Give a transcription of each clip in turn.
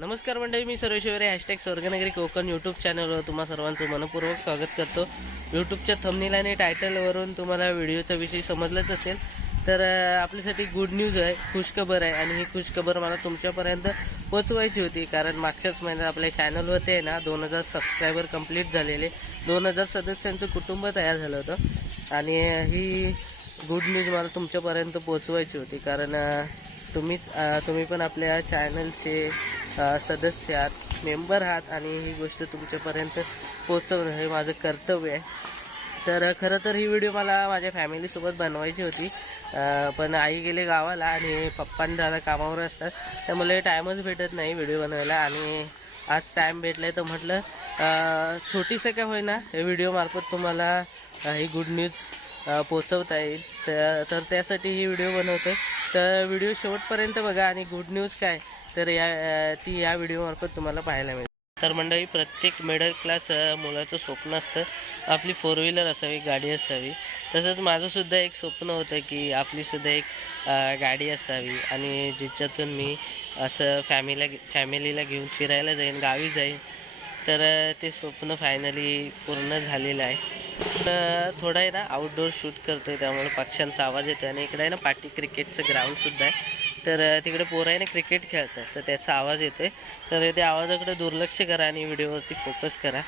नमस्कार मंडळी मी सर्वेश्वरी हॅशटॅग स्वर्गनगरी कोकण यूट्यूब चॅनलवर तुम्हा सर्वांचं मनपूर्वक स्वागत करतो. यूट्यूबच्या थमनील आणि टायटलवरून तुम्हाला व्हिडिओचा विषय समजलाच असेल तर आपल्यासाठी गुड न्यूज आहे खुशखबर आहे आणि ही खुशखबर मला तुमच्यापर्यंत पोचवायची होती कारण मागच्याच महिन्यात आपल्या चॅनलवरती आहे ना दोन हजार सबस्क्रायबर कंप्लीट झालेले दोन हजार सदस्यांचं कुटुंब तयार झालं होतं. आणि ही गुड न्यूज मला तुमच्यापर्यंत पोचवायची होती कारण तुम्हीच तुम्ही पण आपल्या चॅनलचे सदस्य आहात मेंबर आहात आणि ही गोष्ट तुमच्यापर्यंत पोचवणं हे माझं कर्तव्य आहे. तर खरं तर ही व्हिडिओ मला माझ्या फॅमिलीसोबत बनवायची होती. पण आई गेले गावाला आणि पप्पा दादा कामावर असतात. त्यामुळे टाईमच भेटत नाही व्हिडिओ बनवायला आणि आज टाईम भेटलाय तर म्हटलं छोटीसं काय होईना हे व्हिडिओमार्फत तुम्हाला ही गुड न्यूज पोचवता येईल. तर तर त्यासाठी ही व्हिडिओ बनवतो तर व्हिडिओ शेवटपर्यंत बघा आणि गुड न्यूज काय? तर या ती या व्हिडिओमार्फत तुम्हाला पाहायला मिळेल. तर मंडळी प्रत्येक मिडल क्लास मुलाचं स्वप्न असतं आपली फोर व्हीलर असावी गाडी असावी. तसंच माझंसुद्धा एक स्वप्न होतं की आपलीसुद्धा एक गाडी असावी आणि ज्याच्यातून मी असं फॅमिलीला फॅमिलीला घेऊन फिरायला जाईन गावी जाईन. तर ते स्वप्न फायनली पूर्ण झालेलं आहे. थोडं आहे ना आउटडोअर शूट करतोय त्यामुळे पक्ष्यांचा आवाज येतो आणि इकडे आहे ना पाटी क्रिकेटचं ग्राउंडसुद्धा आहे. तर तिकडे पोरं आहे ना क्रिकेट खेळतात तर त्याचा आवाज येतोय. तर त्या आवाजाकडे दुर्लक्ष करा आणि व्हिडिओवरती फोकस करा.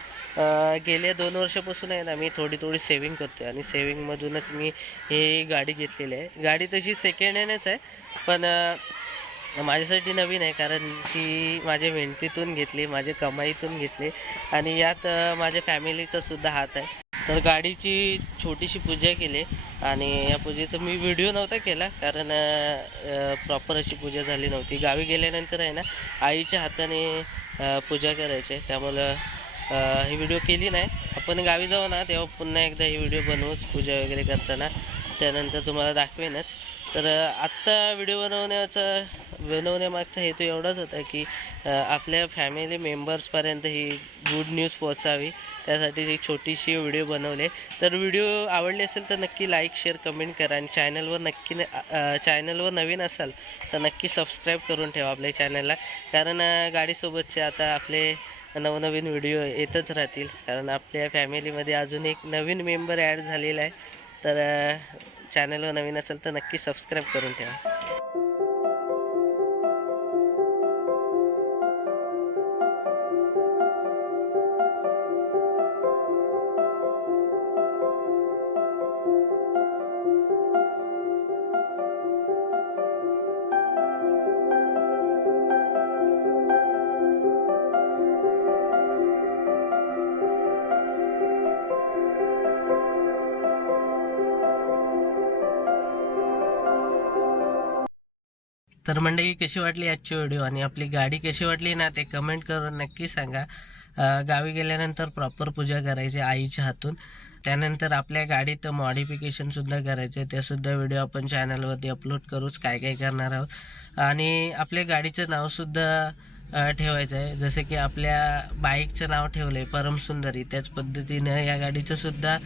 गेल्या दोन वर्षापासून आहे ना मी थोडी थोडी सेविंग करतोय आणि सेविंगमधूनच मी ही गाडी घेतलेली आहे. गाडी तशी सेकंड हँडच आहे पण माझ्यासाठी नवीन आहे कारण की माझ्या मेहनतीतून घेतली माझ्या कमाईतून घेतली आणि यात माझ्या फॅमिलीचा सुद्धा हात आहे. तर गाडीची छोटीशी पूजा केली आणि या पूजेचा मी व्हिडिओ नव्हता केला कारण प्रॉपर अशी पूजा झाली नव्हती. गावी गेल्यानंतर आहे ना आईच्या हाताने पूजा करायची. आहे त्यामुळं ही व्हिडिओ केली नाही. आपण गावी जाऊ ना तेव्हा पुन्हा एकदा ही व्हिडिओ बनवूच पूजा वगैरे करताना. त्यानंतर तुम्हाला दाखवेनच. तर आत्ता व्हिडिओ बनवण्याचा बनवण्यामागचा हेतू एवढाच होता की आपल्या फॅमिली मेंबर्सपर्यंत ही गुड न्यूज पोहोचावी. त्यासाठी एक छोटीशी व्हिडिओ बनवले. तर व्हिडिओ आवडली असेल तर नक्की लाईक शेअर कमेंट करा. आणि चॅनलवर नक्की न- चॅनलवर नवीन असाल तर नक्की सबस्क्राईब करून ठेवा आपल्या चॅनलला कारण गाडीसोबतचे आता आपले नवनवीन व्हिडिओ येतच राहतील. कारण आपल्या फॅमिलीमध्ये अजून एक नवीन मेंबर ॲड झालेला आहे. तर चॅनलवर नवीन असेल तर नक्की सबस्क्राईब करून ठेवा. तर मंडळी कशी वाटली आजची व्हिडिओ आणि आपली गाडी कशी वाटली ना ते कमेंट करून नक्की सांगा. गावी गेल्यानंतर प्रॉपर पूजा करायची आईच्या हातून. त्यानंतर आपल्या गाडीत मॉडिफिकेशनसुद्धा करायचे. ते व्हिडिओ आपण चॅनलवरती अपलोड करूच काय काय करणार आहोत. आणि आपल्या गाडीचं नावसुद्धा ठेवायचं आहे. जसं की आपल्या बाईकचं नाव ठेवलं आहे परमसुंदरी त्याच पद्धतीनं या गाडीचं सुद्धा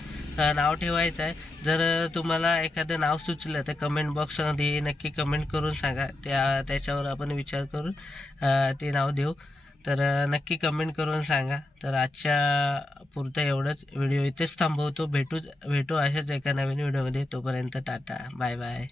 नाव ठेवायचं आहे. जर तुम्हाला एखादं नाव सुचलं तर कमेंट बॉक्समध्ये नक्की कमेंट करून सांगा. त्या त्याच्यावर आपण विचार करून ते नाव देऊ. तर नक्की कमेंट करून सांगा. तर आजच्या पुरतं एवढंच. व्हिडिओ इथेच थांबवतो. भेटू भेटू अशाच एका नवीन व्हिडिओमध्ये. तोपर्यंत टाटा. Bye bye.